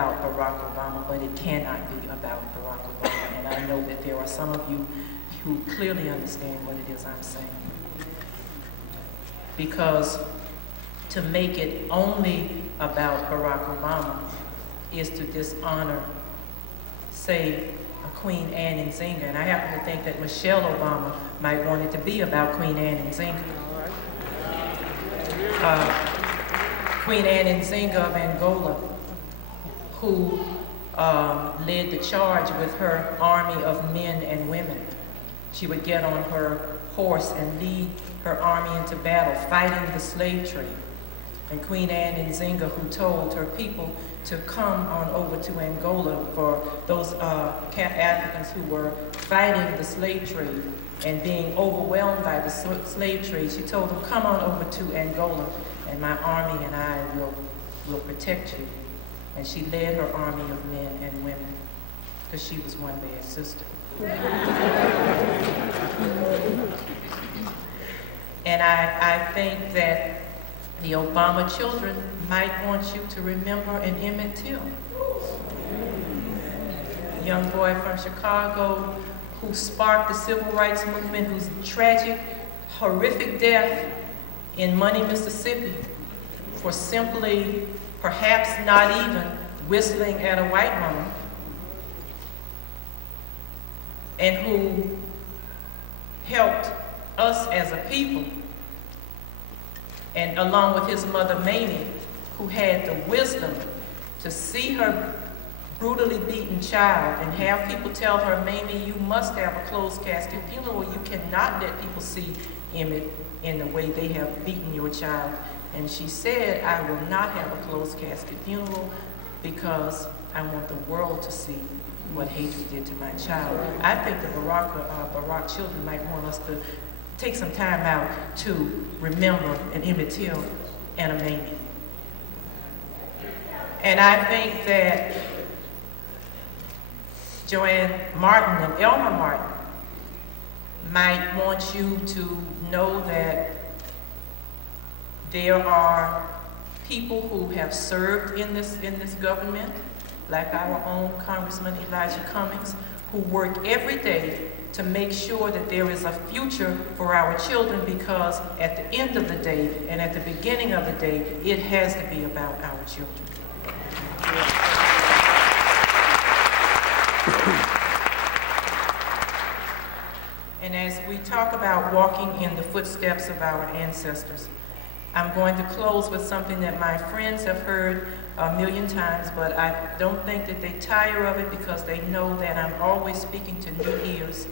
about Barack Obama, but it cannot be about Barack Obama. And I know that there are some of you who clearly understand what it is I'm saying. Because to make it only about Barack Obama is to dishonor, say, Queen Anne Nzinga. And I happen to think that Michelle Obama might want it to be about Queen Anne Nzinga. Queen Anne Nzinga of Angola, who led the charge with her army of men and women. She would get on her horse and lead her army into battle, fighting the slave trade. And Queen Anne Nzinga, who told her people to come on over to Angola for those Africans who were fighting the slave trade and being overwhelmed by the slave trade, she told them, come on over to Angola and my army and I will protect you. And she led her army of men and women because she was one bad sister. And I think that the Obama children might want you to remember an Emmett Till, a young boy from Chicago who sparked the civil rights movement, whose tragic, horrific death in Money, Mississippi, for simply, perhaps not even, whistling at a white woman, and who helped us as a people, and along with his mother Mamie, who had the wisdom to see her brutally beaten child and have people tell her, Mamie, you must have a closed casket funeral. You cannot let people see Emmett in the way they have beaten your child. And she said, I will not have a closed casket funeral because I want the world to see what hatred did to my child. I think the Barack children might want us to take some time out to remember an Emmett Till and a Mamie. And I think that Joanne Martin and Elmer Martin might want you to know that there are people who have served in this government, like our own Congressman Elijah Cummings, who work every day to make sure that there is a future for our children, because at the end of the day and at the beginning of the day, it has to be about our children. And as we talk about walking in the footsteps of our ancestors, I'm going to close with something that my friends have heard a million times, but I don't think that they tire of it because they know that I'm always speaking to new ears.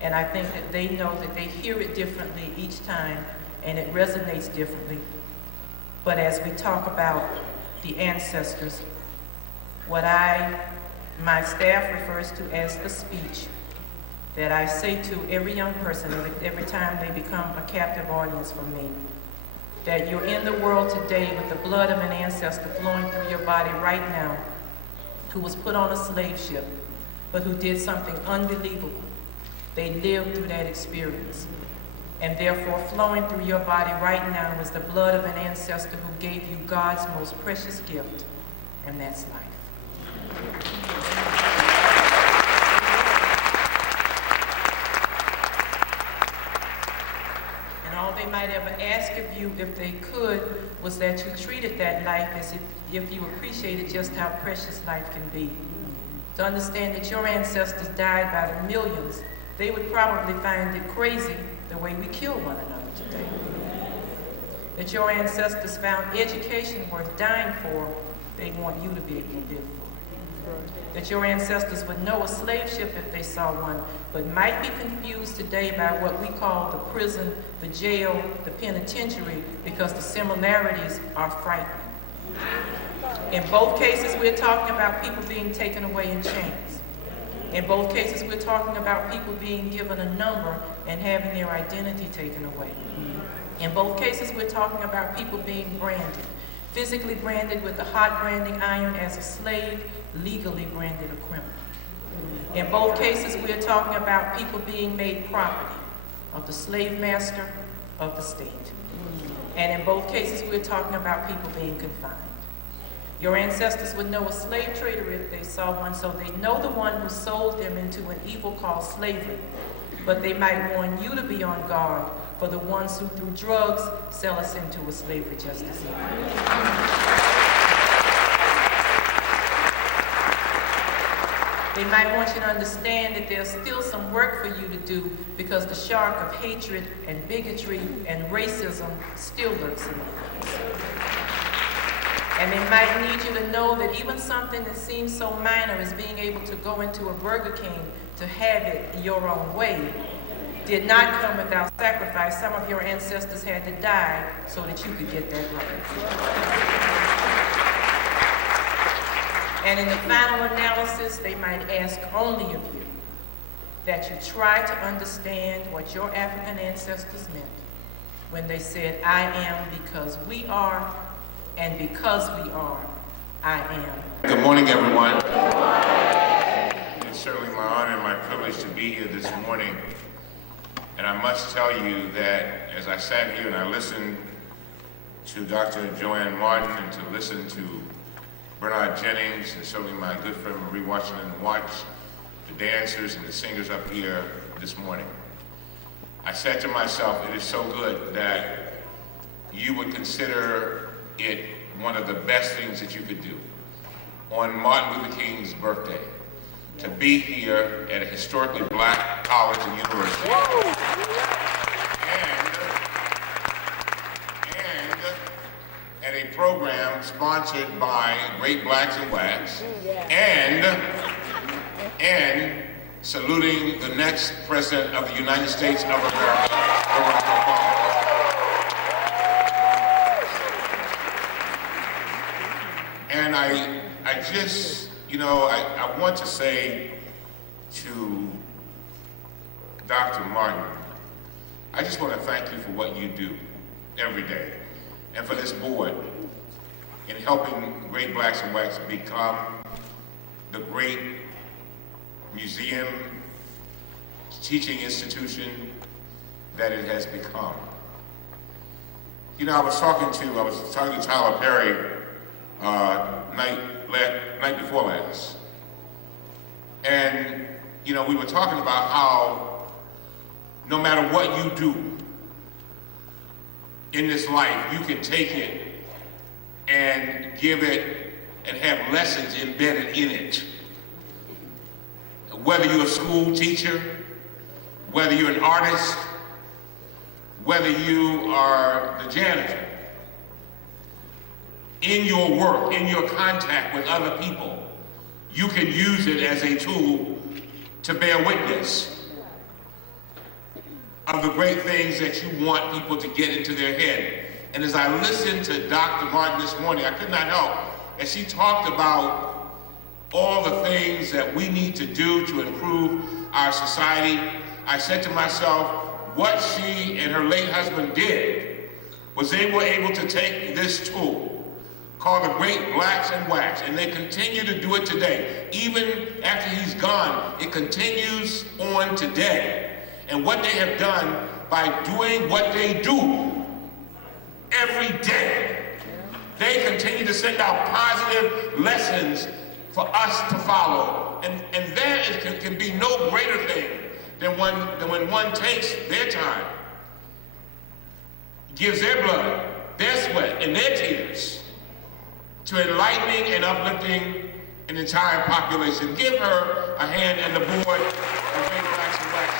And I think that they know that they hear it differently each time, and it resonates differently. But as we talk about the ancestors, what my staff refers to as the speech that I say to every young person every time they become a captive audience for me, that you're in the world today with the blood of an ancestor flowing through your body right now, who was put on a slave ship, but who did something unbelievable. They lived through that experience. And therefore, flowing through your body right now is the blood of an ancestor who gave you God's most precious gift, and that's life. And all they might ever ask of you, if they could, was that you treated that life as if you appreciated just how precious life can be. To understand that your ancestors died by the millions, they would probably find it crazy the way we kill one another today. That your ancestors found education worth dying for, they want you to be able to live for. That your ancestors would know a slave ship if they saw one, but might be confused today by what we call the prison, the jail, the penitentiary, because the similarities are frightening. In both cases, we're talking about people being taken away in chains. In both cases, we're talking about people being given a number and having their identity taken away. In both cases, we're talking about people being branded, physically branded with the hot branding iron as a slave, legally branded a criminal. In both cases, we're talking about people being made property of the slave master of the state. And in both cases, we're talking about people being confined. Your ancestors would know a slave trader if they saw one, so they know the one who sold them into an evil called slavery. But they might warn you to be on guard for the ones who through drugs sell us into a slavery just as easily. They might want you to understand that there's still some work for you to do because the shark of hatred and bigotry and racism still lurks in the place. And they might need you to know that even something that seems so minor as being able to go into a Burger King to have it your own way did not come without sacrifice. Some of your ancestors had to die so that you could get that right. And in the final analysis, they might ask only of you that you try to understand what your African ancestors meant when they said, I am because we are, and because we are, I am. Good morning, everyone. It's certainly my honor and my privilege to be here this morning. And I must tell you that as I sat here and I listened to Dr. Joanne Martin and to listen to Bernard Jennings and certainly my good friend Marie Washington and watch the dancers and the singers up here this morning, I said to myself, it is so good that you would consider it one of the best things that you could do on Martin Luther King's birthday, to be here at a historically black college and university. And at a program sponsored by Great Blacks in Wax, and saluting the next President of the United States of America, Barack Obama. And I just, I want to say to Dr. Martin, I just want to thank you for what you do every day, and for this board in helping Great Blacks in Wax become the great museum, teaching institution that it has become. I was talking to Tyler Perry night before last. And, we were talking about how no matter what you do in this life, you can take it and give it and have lessons embedded in it. Whether you're a school teacher, whether you're an artist, whether you are the janitor, in your work, in your contact with other people, you can use it as a tool to bear witness of the great things that you want people to get into their head. And as I listened to Dr. Martin this morning, I could not help, as she talked about all the things that we need to do to improve our society, I said to myself, what she and her late husband did was they were able to take this tool called the Great Blacks in Wax, and they continue to do it today. Even after he's gone, it continues on today. And what they have done by doing what they do every day, they continue to send out positive lessons for us to follow. And there can be no greater thing than when one takes their time, gives their blood, their sweat, and their tears to enlightening and uplifting an entire population. Give her a hand and the board of Great Blacks in Wax.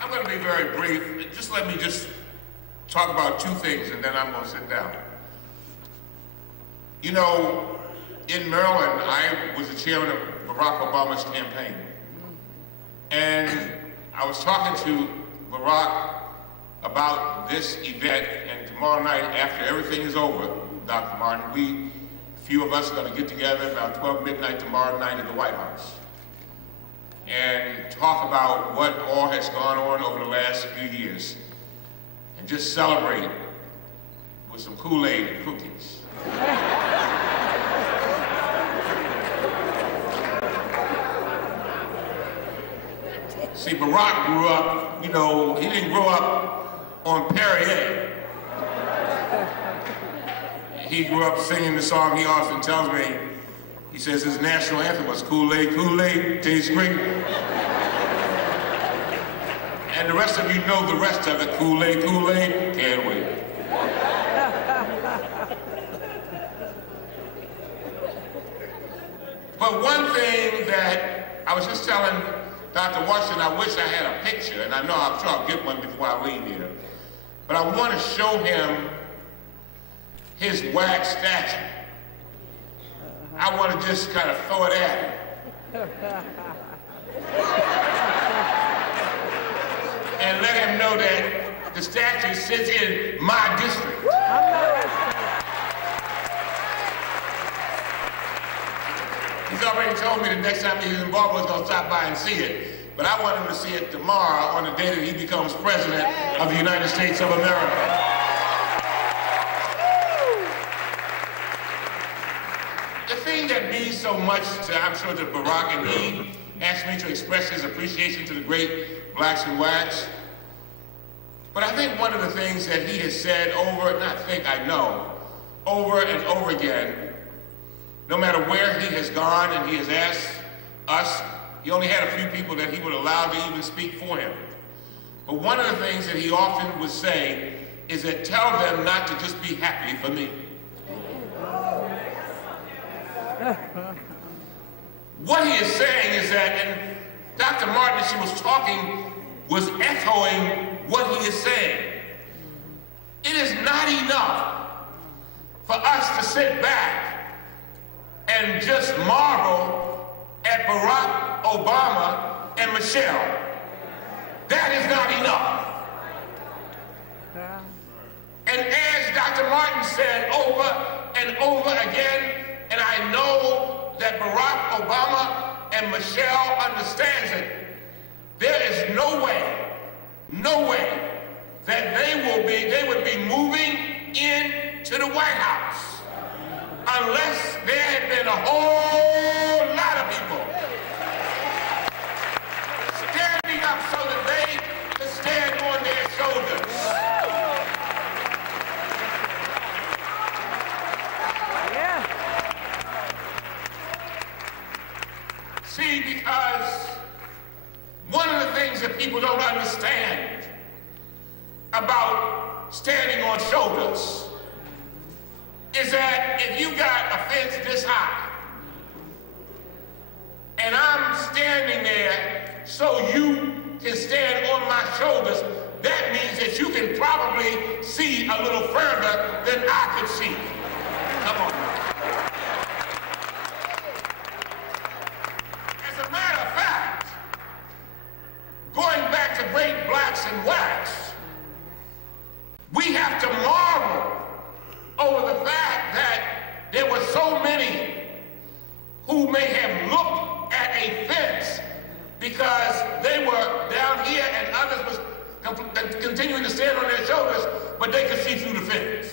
I'm going to be very brief. Just let me talk about two things and then I'm going to sit down. In Maryland, I was the chairman of Barack Obama's campaign. And I was talking to Barack about this event, and tomorrow night, after everything is over, Dr. Martin, a few of us are going to get together about 12 midnight tomorrow night at the White House and talk about what all has gone on over the last few years and just celebrate with some Kool-Aid and cookies. See, Barack grew up, you know, he didn't grow up on Perrier. He grew up singing the song he often tells me. He says his national anthem was Kool-Aid, Kool-Aid, tastes great. And the rest of you know the rest of it. Kool-Aid, Kool-Aid, can't wait. But one thing that I was just telling Dr. Washington, I wish I had a picture, and I'm sure I'll get one before I leave here. But I want to show him his wax statue. I want to just kind of throw it at him. And let him know that the statue sits in my district. He's already told me the next time he's in Baltimore, he's going to stop by and see it. But I want him to see it tomorrow on the day that he becomes president of the United States of America. The thing that means so much to, I'm sure, to Barack, and he asked me to express his appreciation to the great blacks in wax. But I think one of the things that he has said over and over again, no matter where he has gone and he has asked us, he only had a few people that he would allow to even speak for him. But one of the things that he often would say is that tell them not to just be happy for me. What he is saying is that, and Dr. Martin, as she was talking, was echoing what he is saying. It is not enough for us to sit back and just marvel at Barack Obama and Michelle. That is not enough. And as Dr. Martin said over and over again, and I know that Barack Obama and Michelle understands it, there is no way that they would be moving into the White House unless there had been a whole lot of people standing up so that they could stand on their shoulders. See, because one of the things that people don't understand about standing on shoulders is that if you got a fence this high and I'm standing there so you can stand on my shoulders, that means that you can probably see a little further than I could see. Come on. As a matter of fact, going back to great blacks in wax, we have to marvel over the fact that there were so many who may have looked at a fence because they were down here and others was continuing to stand on their shoulders, but they could see through the fence.